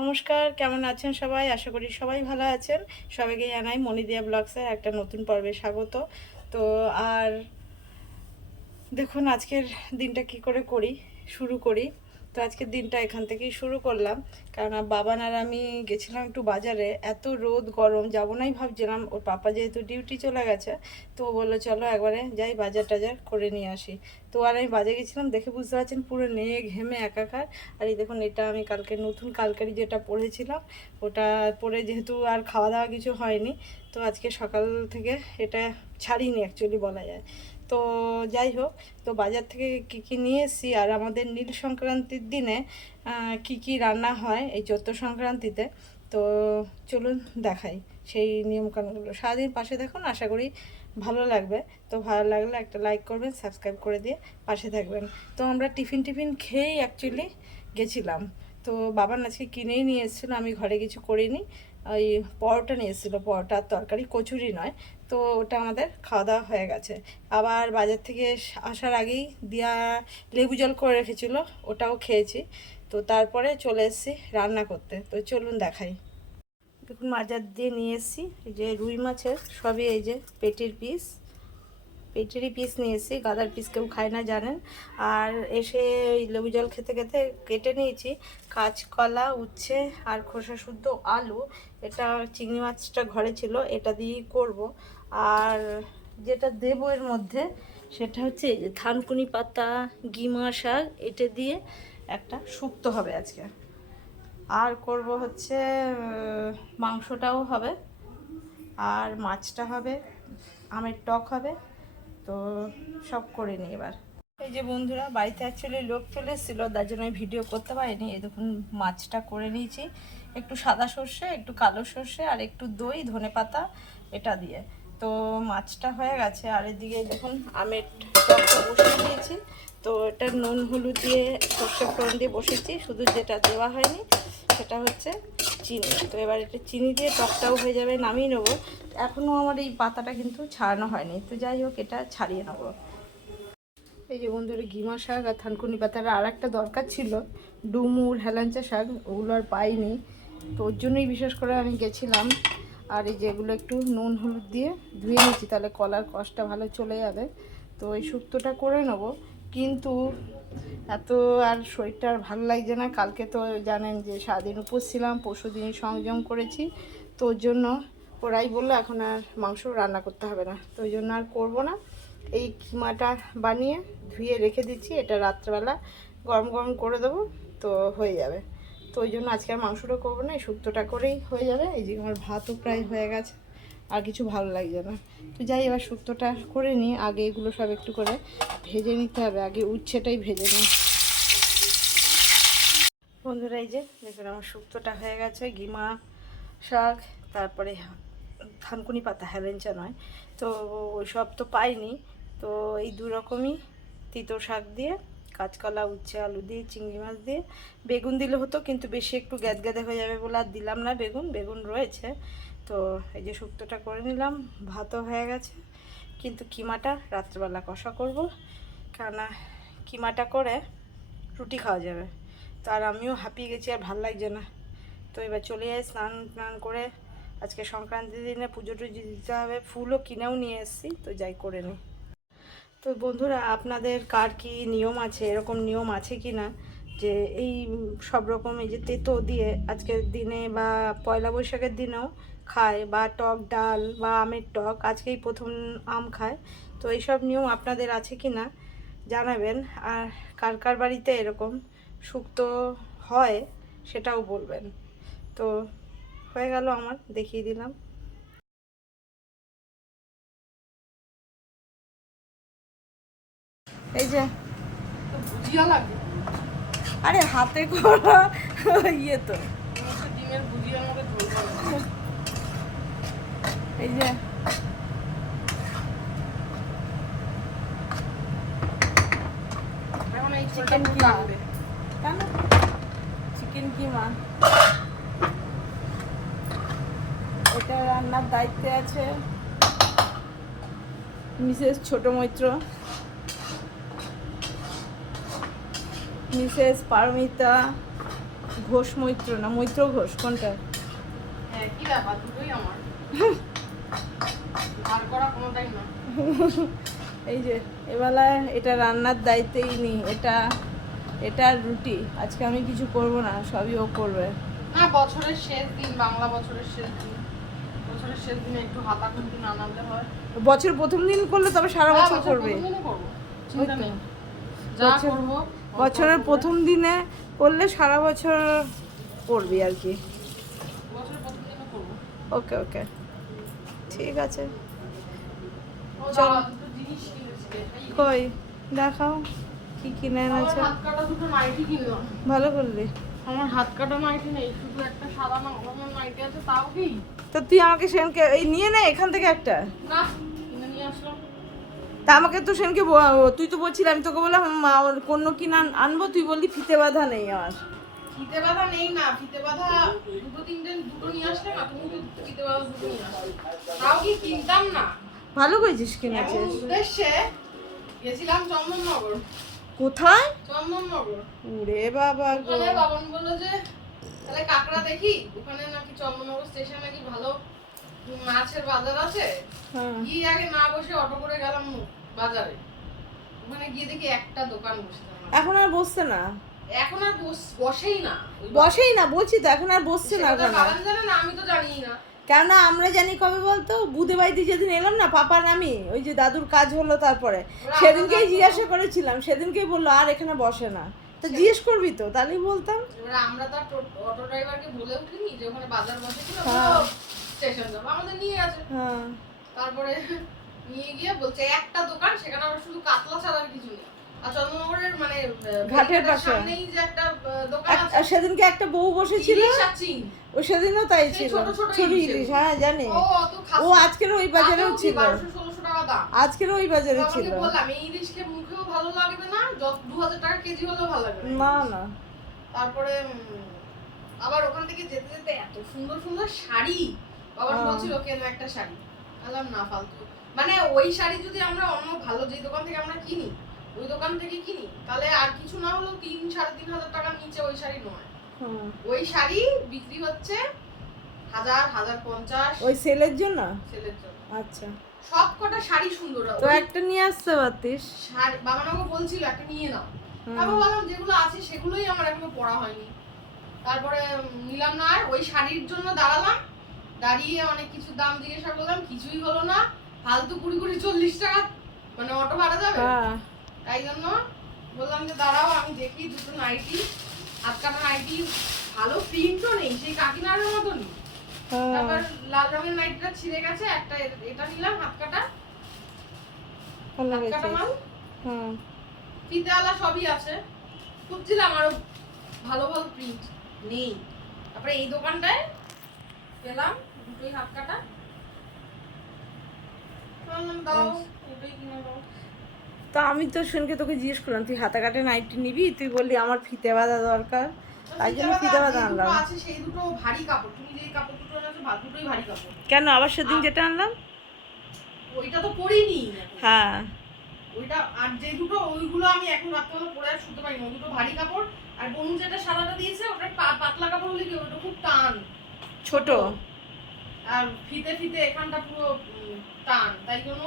নমস্কার, কেমন আছেন সবাই? আশা করি সবাই ভালো আছেন। সবাইকে জানাই মনিদিয়া ব্লগসের একটা নতুন পর্বে স্বাগত। তো আর দেখুন, আজকের দিনটা কি করে করি, শুরু করি। তো আজকের দিনটা এখান থেকেই শুরু করলাম। কারণ বাবান আর আমি গেছিলাম একটু বাজারে, এত রোদ, গরম, যাব নাই ভাবছিলাম। ওর পাপা যেহেতু ডিউটি চলে গেছে, তো বলল, চলো একবারে যাই বাজার টাজার করে নিয়ে আসি। তো আর আমি বাজারে গেছিলাম, দেখে বুঝতে পারছেন পুরো নেয়ে ঘেমে একাকার। আর এই দেখুন, এটা আমি কালকে নতুন কালকারি যেটা পরেছিলাম, ওটা পরে যেহেতু আর খাওয়া দাওয়া কিছু হয়নি, তো আজকে সকাল থেকে এটা ছাড়িনি অ্যাকচুয়ালি বলা যায়। তো যাই হোক, তো বাজার থেকে কি কি নিয়ে এসেছি আর আমাদের নীল সংক্রান্তির দিনে কি কি রান্না হয় এই চৈত্র সংক্রান্তিতে, তো চলুন দেখাই সেই নিয়মকানুনগুলো। সারাদিন পাশে দেখুন আশা করি ভালো লাগবে। তো ভালো লাগলে একটা লাইক করবেন, সাবস্ক্রাইব করে দিয়ে পাশে থাকবেন। তো আমরা টিফিন টিফিন খেয়েই অ্যাকচুয়ালি গেছিলাম। তো বাবার আজকে কিনেই নিয়ে এসেছিল, আমি ঘরে কিছু করিনি। ওই পরোটা নিয়ে এসেছিল তরকারি, কচুরি নয়। তো ওটা আমাদের খাওয়া দাওয়া হয়ে গেছে। আবার বাজার থেকে আসার আগেই দিয়া লেবু জল করে রেখেছিলো, ওটাও খেয়েছি। তো তারপরে চলে এসেছি রান্না করতে। তো চলুন দেখাই। দেখুন, মাজার দিয়ে নিয়ে এসেছি। এই যে রুই মাছের, সবই এই যে পেটির পিস পেটেরই পিস নিয়ে এসেছি গাদার পিস কেউ খায় না, জানেন। আর এসে লেবু জল খেতে খেতে কেটে নিয়েছি। কাঁচকলা, উচ্ছে আর খোসা শুদ্ধ আলু, এটা চিংড়ি মাছটা ঘরে ছিল, এটা দিয়েই করব। আর যেটা দেবো এর মধ্যে, সেটা হচ্ছে থানকুনি পাতা, গিমা শাক, এটা দিয়ে একটা শুক্তো হবে আজকে। আর করব হচ্ছে মাংসটাও হবে, আর মাছটা হবে, আমের টক হবে তো সব করে নিই এবার। এই যে বন্ধুরা, বাড়িতে অ্যাকচুয়ালি লোক চলে এসেছিল, তার জন্য আমি ভিডিও করতে পারিনি। এই দেখুন, মাছটা করে নিয়েছি। একটু সাদা সর্ষে, একটু কালো সর্ষে, আর একটু দই, ধনে পাতা, এটা দিয়ে। তো মাছটা হয়ে গেছে, আর এদিকে দেখুন, আমের টকটা বসিয়ে দিয়েছি। তো এটা নুন, হলুদ দিয়ে সর্ষে ফোড়ন দিয়ে বসেছি, শুধু যেটা দেওয়া হয়নি, সেটা হচ্ছে চিনি। তো এবার এটা চিনি দিয়ে টকটাও হয়ে যাবে, নামিয়ে নেব। এখনও আমার এই পাতাটা কিন্তু ছাড়ানো হয়নি। তো যাই হোক, এটা ছাড়িয়ে নেব। এই যে বন্ধুরা, ঘিমা শাক আর থানকুনি পাতার আর একটা দরকার ছিল। ডুমুর, হেলাঞ্চা শাক, ওগুলো আর পাইনি। তো ওর জন্যই বিশেষ করে আমি গেছিলাম। আর এই যেগুলো একটু নুন, হলুদ দিয়ে ধুয়ে নিয়েছি, তাহলে কলার কষটা ভালো চলে যাবে। তো এই শুক্তোটা করে নেব। কিন্তু এত আর শরীরটা আর ভালো লাগছে না। কালকে তো জানেন যে সারাদিন উপোস ছিলাম, পরশু দিন সংযম করেছি। তো ওর জন্য ওরাই বলল এখন আর মাংস রান্না করতে হবে না। তো ওই জন্য আর করব না। এই কিমাটা বানিয়ে ধুয়ে রেখে দিচ্ছি। এটা রাত্রেবেলা গরম গরম করে দেবো, তো হয়ে যাবে। তো ওই জন্য আজকে আর মাংসটা করব না, এই শুক্তোটা করেই হয়ে যাবে। এই যে আমার ভাতও প্রায় হয়ে গেছে। আর কিছু ভালো লাগছে না। তো যাই, এবার শুক্তোটা করে নিই। আগে এগুলো সব একটু করে ভেজে নিতে হবে। আগে উচ্ছেটাই ভেজে নিই। বন্ধুরা, এই যে দেখুন, আমার শুক্তোটা হয়ে গেছে। গিমা শাক, তারপরে থানকুনি পাতা, হেলেঞ্চা নয়। তো ওই সব তো পাইনি। তো এই দু রকমই তিতো শাক দিয়ে, কাঁচকলা, উচ্ছে, আলু দিয়ে, চিংড়ি মাছ দিয়ে। বেগুন দিলে হতো, কিন্তু বেশি একটু গ্যাদ গ্যাদে হয়ে যাবে বলে আর দিলাম না বেগুন। বেগুন রয়েছে। তো এই যে শুক্তোটা করে নিলাম, ভাতও হয়ে গেছে। কিন্তু কিমাটা রাত্রেবেলা কষা করব, কেননা কিমাটা করে রুটি খাওয়া যাবে। তো আর আমিও হাঁপিয়ে গেছি, আর ভালো লাগছে না। তো এবার চলে যাই স্নান স্নান করে। আজকে সংক্রান্তির দিনে পুজো টুজো দিতে হবে, ফুলও কিনেও নিয়ে এসেছি, তো যাই করে নিই। তো বন্ধুরা, আপনাদের কার কি নিয়ম আছে? এরকম নিয়ম আছে কি না যে এই সব রকম এই যে তেতো দিয়ে আজকের দিনে বা পয়লা বৈশাখের দিনেও খায় বা টক ডাল বা আমের টক, আজকেই প্রথম আম খায়। তো এইসব নিয়ম আপনাদের আছে কি না জানাবেন। আর কার কার বাড়িতে এরকম শুক্তো হয় সেটাও বলবেন। তো হয়ে গেল আমার, দেখিয়ে দিলাম। এই যে ভুজিয়া লাগে? আরে হাতে করা ইয়ে তো। এই যে। চিকেন কিমা। চিকেন কিমা। এটা রান্নার দায়িত্বে আছে। মিসেস ছোট মৈত্র মিসেস পারমিতা ঘোষ মৈত্র না মৈত্র ঘোষ কোনটা? হ্যাঁ এই যে এবেলায় এটা রান্নার দায়িত্বেই নি এটা এটা রুটি। আজকে আমি কিছু করব না সবই ও করবে। না বছরের শেষ দিন বাংলা বছরের শেষ দিন। বছরের শেষ দিনে একটু হাতা খুন্তি না নামলে হয়। বছর প্রথম দিন করলে তবে সারা হ্যাঁ, বছর করব। চিন্তা নেই। যা করব বছরের প্রথম দিনে করলে সারা বছর করবি আর কি। ওকে ওকে। ঠিক আছে। চল। কই? দেখাও কি কিনে এনেছো। ভালো করলি। আমার হাত কাটা নাইটি নেই শুধু একটা সাদা নাইটি আছে তাও কি? তো তুই আমাকে সেনকে এই নিয়ে নে এখান থেকে একটা। না নিয়ে আসলাম। তা আমাকে তো সেনকে তুই তো বলছিলি আমি তোকে বললাম মা ওর কোনো কিনা আনব তুই বললি ফিতে বাঁধা নেই আমার। ফিতে বাঁধা নেই না ফিতে বাঁধা দুটো তিনটে দুটো নিয়ে আসলে না তুমি তো ফিতে বাঁধা দুটো নিয়ে আসলে। তাও কি কিনতাম না? ভালো করেছিস কিনেছিস। উদ্দেশ্যে গেছিলাম চন্দননগর। কোথায়? চন্দননগর। উরে বাবা গো। বাবন বলল যে তাহলে কাকড়া দেখি ওখানে নাকি চন্দননগর স্টেশন নাকি ভালো। মাছের বাজার আছে? হ্যাঁ। গিয়ে আগে না বসে অটো করে গেলাম বাজারে। ওখানে গিয়ে দেখি একটা দোকান বসে এখন আর বসছে না? এখন আর বস- বসেই না। বসেই না বলছি তো এখন আর বসছে না বাবান জানে না আমি তো জানিই না। কেননা আমরা জানি কবে বলতো? বুধে বাড়িতে যেদিন এলাম না পাপার আমি ওই যে দাদুর কাজ হলো তারপরে। সেদিনকেই জিজ্ঞাসা করেছিলাম সেদিনকেই বলল আর এখানে বসে না। তো জিজ্ঞেস করবি তো তাহলেই বলতাম। আমরা তো অটো ড্রাইভারকে বলে উঠিনি যে ওখানে বাজার হ্যাঁ। স্টেশন যাব। আমাদের নিয়ে গেছে হ্যাঁ। তারপরে নিয়ে গিয়ে বলছে একটা দোকান সেখানে আবার শুধু কাতলা ছাড়া আর কিছু নেই। মানে ঘাটের পাশে। আছে। সেদিনকে একটা বউ বসেছিল। ও সেদিনও তাই ছিল। ছোট ইলিশ। হ্যাঁ জানি। ও আজকের ওই বাজারেও ছিল। 1200 1600 টাকা দাম? আজকের ওই বাজারে ছিল। বললাম এই ইলিশকে মুখেও ভালো লাগবে না যত 2000 টাকা কেজি হলেও ভালো লাগবে না। না তারপরে আবার ওখান থেকে যেতে যেতে এত সুন্দর সুন্দর শাড়ি বাবা আহ। বলছিল কেন একটা শাড়ি। বললাম না ফালতু। মানে ওই শাড়ি যদি আমরা অন্য ভালো যে দোকান থেকে আমরা কিনি ওই দোকান থেকে কিনি তাহলে আর কিছু না হলেও তিন সাড়ে তিন হাজার টাকার নিচে ওই শাড়ি নয়। ওই শাড়ি বিক্রি হচ্ছে হাজার হাজার পঞ্চাশ। ওই সেলের জন্য? ছেলের জন্য। আচ্ছা। সব কটা শাড়ি সুন্দর। তো একটা নিয়ে আসতে পারতিস শাড়ি বাবা আমাকে বলছিল একটা নিয়ে নাও। তারপর বললাম যেগুলো আছে সেগুলোই আমার এখনও পড়া হয়নি। তারপরে নিলাম না আর ওই শাড়ির জন্য দাঁড়ালাম। দাঁড়িয়ে অনেক কিছু দাম জিজ্ঞাসা করলাম কিছুই হলো না। ফালতু কুড়ি কুড়ি চল্লিশ টাকা মানে অটো ভাড়া যাবে? হ্যাঁ। তাই জন্য বললাম যে দাঁড়াও আমি দেখি দুটো নাইটি হাত কাটা নাইটি ভালো প্রিন্টও নেই সেই কাকিনারের মতনই হ্যাঁ। তারপর লাল রঙের নাইটিটা ছিঁড়ে গেছে একটা এটা নিলাম হাত কাটা। হাত কাটা মাল। ফিতেওয়ালা সবই আছে। খুঁজছিলাম আরও ভালো ভালো প্রিন্ট নেই। তারপরে এই দোকানটায় পেলাম। দুটোই হাত কাটা তো আমি তো শুনকে তোকে জিজ্ঞেস করলাম তুই হাতে কাটে নাইটি নিবি? তুই বললি আমার ফিতে বাঁধা দরকার। তাই জন্য ফিতে বাঁধা আনলাম। আছে সেই দুটো ভারী কাপড়। তুমি যে কাপড় দুটো এনেছো ভা- দুটোই ভারী কাপড়। কেন? আবার সেদিন যেটা আনলাম? ওইটা তো পরিনি। হ্যাঁ। ওইটা আর যে দুটো ওইগুলো আমি এখন রাত্রেবেলা পরে আর শুতে পারি না দুটো ভারী কাপড়। আর বনু যেটা সাদাটা দিয়েছে ওটা পাতলা কাপড় হলে কি ওটা খুব টান। ছোট। আর ফিতে ফিতে এখানটা পুরো টান তাই জন্য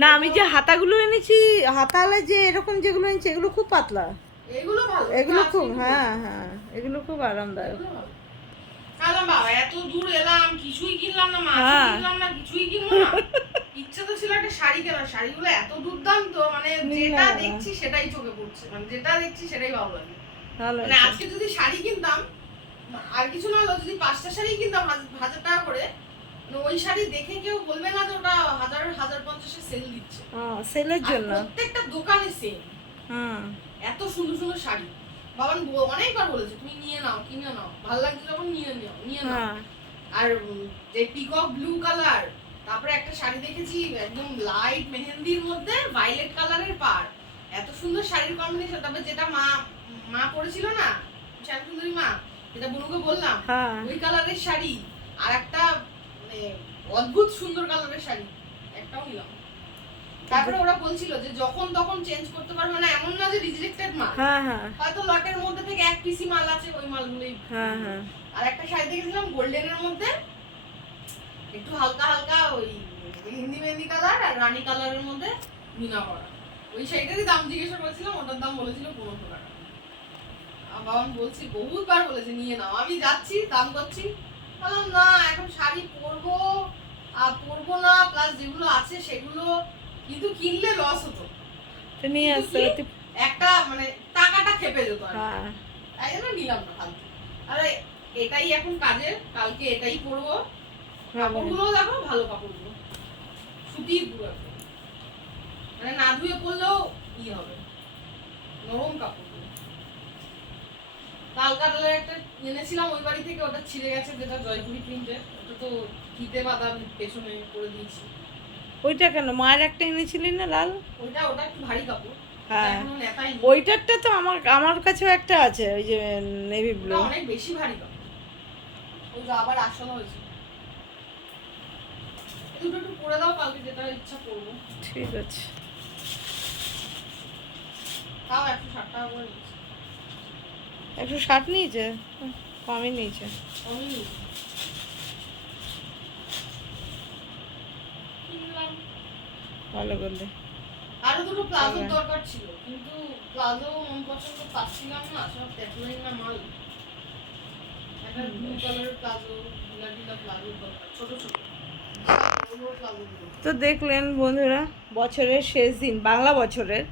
না আমি যে হাতাগুলো এনেছি হাতালে যে এরকম যেগুলো এনেছি এগুলো খুব পাতলা। এগুলো ভালো এগুলো খুব হ্যাঁ হ্যাঁ এগুলো খুব আরামদায়ক। বললাম, বাবা এত দূর এলাম কিছুই কিনলাম না মাছ হ্যাঁ। কিনলাম না কিছুই কিনবো না। ইচ্ছে তো ছিল একটা শাড়ি কেনার শাড়িগুলো এত দুর্দান্ত মানে যেটা দেখছি সেটাই চোখে পড়ছে মানে যেটা দেখছি সেটাই ভালো লাগে। মানে আজকে যদি শাড়ি কিনতাম আর কিছু না হলেও যদি পাঁচটা শাড়ি কিনতাম হাজার টাকা করে মানে ওই শাড়ি দেখে কেউ বলবে না যে ওটা হাজার হাজার পঞ্চাশে সেল দিচ্ছে। সেলের জন্য? প্রত্যেকটা দোকানে সেল এত সুন্দর সুন্দর শাড়ি। বাবান অনেকবার বলেছে তুমি নিয়ে নাও কিনে নাও ভালো লাগছে যখন নিয়ে নাও নিয়ে নাও। হ্যাঁ। আর যে পিকক ব্লু কালার তারপরে একটা শাড়ি দেখেছি একদম লাইট মেহেন্দির মধ্যে ভাইলেট কালারের পার এত সুন্দর শাড়ির কম্বিনেশন তারপরে যেটা মা মা পরেছিল না শ্যামসুন্দরী মা যেটা বুনুকে বললাম হ্যাঁ। ওই কালারের শাড়ি আর একটা মানে অদ্ভুত সুন্দর কালারের শাড়ি একটাও নিলাম। তারপরে ওরা বলছিল যে যখন তখন চেঞ্জ করতে পারবে না এমন না যে রিজেক্টেড মাল। হ্যাঁ হ্যাঁ। হয়তো লটের মধ্যে থেকে এক পিসি মাল আছে ওই মালগুলোই। হ্যাঁ হ্যাঁ। আর একটা শাড়ি দেখেছিলাম গোল্ডেনের মধ্যে একটু হালকা হালকা ওই হিন্দি মেহেন্দি কালার আর রানী কালারের মধ্যে মিনা করা ওই শাড়িটারই দাম জিজ্ঞাসা করেছিলাম ওটার দাম বলেছিল পনেরোশো টাকা। বাবা আমি বলছি বহুতবার বলেছে নিয়ে নাও। আমি যাচ্ছি দাম করছি বললাম না এখন শাড়ি পরবো আর পরবো না প্লাস যেগুলো আছে সেগুলো কিন্তু কিনলে লস হতো। নিয়ে আসতে একটা মানে টাকাটা খেপে যেত হ্যাঁ। তাই জন্য নিলাম না ফালতু। আরে এটাই এখন কাজের কালকে এটাই পরবো। কাপড়গুলো দেখো ভালো কাপড়গুলো। সুতির পুরো। মানে না ধুয়ে পরলেও ই হবে। নরম কাপড়গুলো লাল কালারের একটা এনেছিলাম ওই বাড়ি থেকে ওটা ছিঁড়ে গেছে যেটা জয়পুরি প্রিন্টের ওটা তো ফিতে বাঁধা পেছনে করে দিয়েছি। ওইটা কেন? মায়ের একটা এনেছিলি না লাল? ওইটা ওটা একটু ভারী কাপড়। হ্যাঁ। ওইটারটা তো আমার আমার কাছেও একটা আছে ওই যে নেভি ব্লু অনেক বেশি ভারী কাপড়। ওই আবার আসলো হয়েছে। দুটো একটু পরে দাও কালকে যেটা ইচ্ছা করব। ঠিক আছে। তাও একশো ষাট টাকা করে একশো ষাট নিয়েছে কমই নিয়েছে। ভালো করলে আরও দুটো প্লাজোর। দরকার ছিল কিন্তু প্লাজো মন পছন্দ পাচ্ছিলাম না সব না মাল একটা ব্লু কালারের প্লাজো ঢিলা প্লাজো দরকার ছোট ছোট। তো দেখলেন বন্ধুরা বছরের শেষ দিন বাংলা বছরের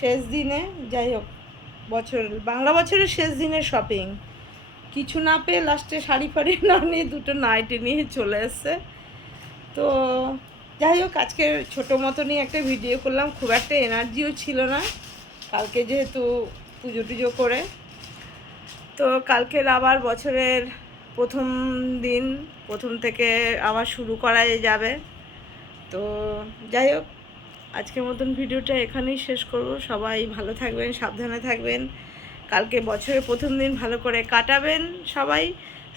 শেষ দিনে যাই হোক বছর, বাংলা বছরের শেষ দিনের শপিং কিছু না পেয়ে লাস্টে শাড়ি ফাড়ি না নিয়ে দুটো নাইটি নিয়ে চলে এসছে। তো যাই হোক, আজকে ছোটো মতনই একটা ভিডিও করলাম। খুব একটা এনার্জিও ছিল না। কালকে যেহেতু পুজো টুজো করে। তো কালকের আবার বছরের প্রথম দিন, প্রথম থেকে আবার শুরু করা যাবে। তো যাই হোক আজকের মতন ভিডিওটা এখানেই শেষ করব। সবাই ভালো থাকবেন, সাবধানে থাকবেন। কালকে বছরের প্রথম দিন ভালো করে কাটাবেন সবাই।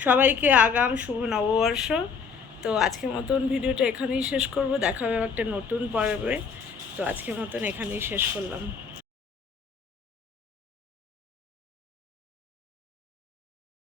সবাইকে আগাম শুভ নববর্ষ। তো আজকের মতন ভিডিওটা এখানেই শেষ করব। দেখাবে একটা নতুন পর্বে। তো আজকের মতন এখানেই শেষ করলাম।